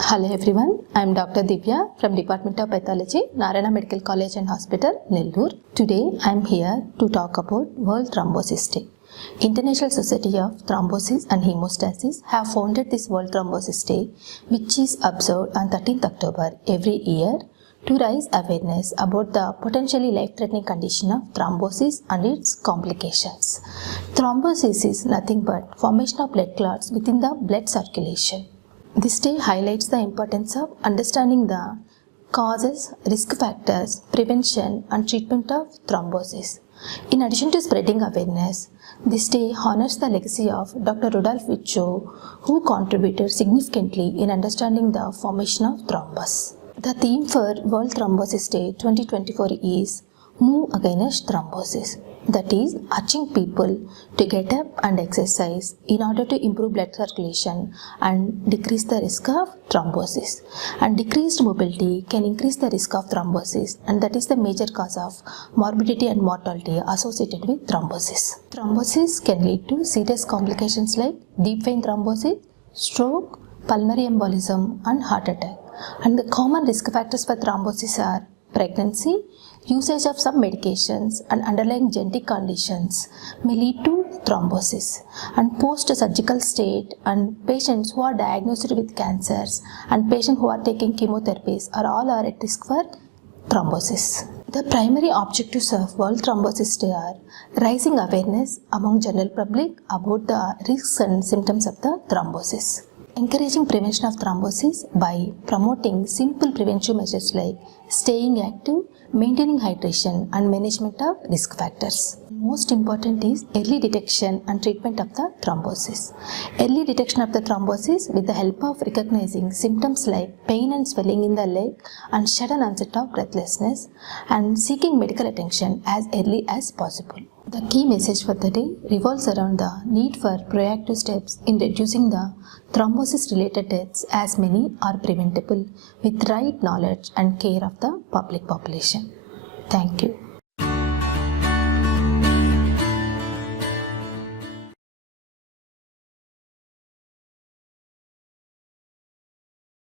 Hello everyone, I am Dr. Divya from Department of Pathology, Narayana Medical College and Hospital, Nellore. Today I am here to talk about World Thrombosis Day. International Society of Thrombosis and Hemostasis have founded this World Thrombosis Day, which is observed on 13th October every year to raise awareness about the potentially life-threatening condition of thrombosis and its complications. Thrombosis is nothing but formation of blood clots within the blood circulation. This day highlights the importance of understanding the causes, risk factors, prevention and treatment of thrombosis. In addition to spreading awareness, this day honors the legacy of Dr. Rudolf Virchow, who contributed significantly in understanding the formation of thrombus. The theme for World Thrombosis Day 2024 is Move Against Thrombosis. That is, urging people to get up and exercise in order to improve blood circulation and decrease the risk of thrombosis. And decreased mobility can increase the risk of thrombosis, and that is the major cause of morbidity and mortality associated with thrombosis. Thrombosis can lead to serious complications like deep vein thrombosis, stroke, pulmonary embolism and heart attack. And the common risk factors for thrombosis are pregnancy, usage of some medications and underlying genetic conditions may lead to thrombosis, and post-surgical state and patients who are diagnosed with cancers and patients who are taking chemotherapies are all at risk for thrombosis. The primary objectives of World Thrombosis Day are raising awareness among general public about the risks and symptoms of the thrombosis, encouraging prevention of thrombosis by promoting simple preventive measures like staying active, maintaining hydration and management of risk factors. Most important is early detection and treatment of the thrombosis. Early detection of the thrombosis with the help of recognizing symptoms like pain and swelling in the leg and sudden onset of breathlessness, and seeking medical attention as early as possible. The key message for the day revolves around the need for proactive steps in reducing the thrombosis-related deaths, as many are preventable with right knowledge and care of the public population. Thank you.